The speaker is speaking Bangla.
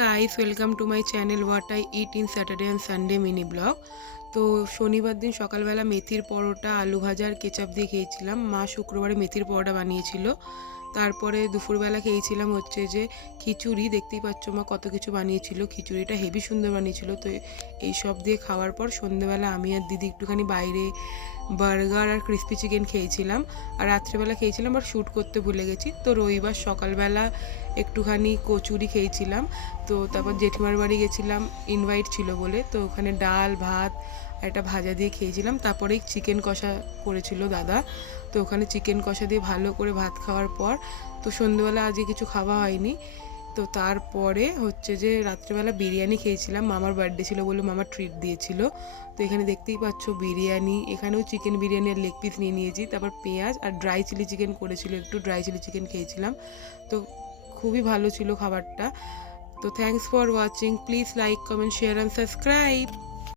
Guys, welcome to my channel what I it in Saturday and Sunday mini blog. তো শনিবার দিন সকালবেলা মেথির পরোটা, আলু ভাজা আর কেচাপ দিয়ে খেয়েছিলাম। মা শুক্রবারে মেথির পরোটা বানিয়েছিল। তারপরে দুপুরবেলা খেয়েছিলাম হচ্ছে যে খিচুড়ি। দেখতেই পাচ্ছ মা কত কিছু বানিয়েছিল, খিচুড়িটা হেভি সুন্দর বানিয়েছিল। তো এই সব দিয়ে খাওয়ার পর সন্ধ্যেবেলা আমি আর দিদি একটুখানি বাইরে বার্গার আর ক্রিস্পি চিকেন খেয়েছিলাম। আর রাত্রেবেলা খেয়েছিলাম, বাট শ্যুট করতে ভুলে গেছি। তো রবিবার সকালবেলা একটুখানি কচুরি খেয়েছিলাম। তো তারপর জেঠিমার বাড়ি গেছিলাম, ইনভাইট ছিল বলে। তো ওখানে ডাল ভাত আর একটা ভাজা দিয়ে খেয়েছিলাম। তারপরেই চিকেন কষা করেছিল দাদা। তো ওখানে চিকেন কষা দিয়ে ভালো করে ভাত খাওয়ার পর তো সন্ধ্যেবেলা আজকে কিছু খাওয়া হয়নি। তো তারপরে হচ্ছে যে রাত্রেবেলা বিরিয়ানি খেয়েছিলাম। মামার বার্থডে ছিল বলে মামা ট্রিট দিয়েছিল। তো এখানে দেখতেই পাচ্ছ বিরিয়ানি, এখানেও চিকেন বিরিয়ানি আর লেগ পিস নিয়ে নিয়েছি। তারপর পেঁয়াজ আর ড্রাই চিলি চিকেন করেছিল, একটু ড্রাই চিলি চিকেন খেয়েছিলাম। তো খুবই ভালো ছিল খাবারটা। তো thanks for watching, please like, comment, share and subscribe.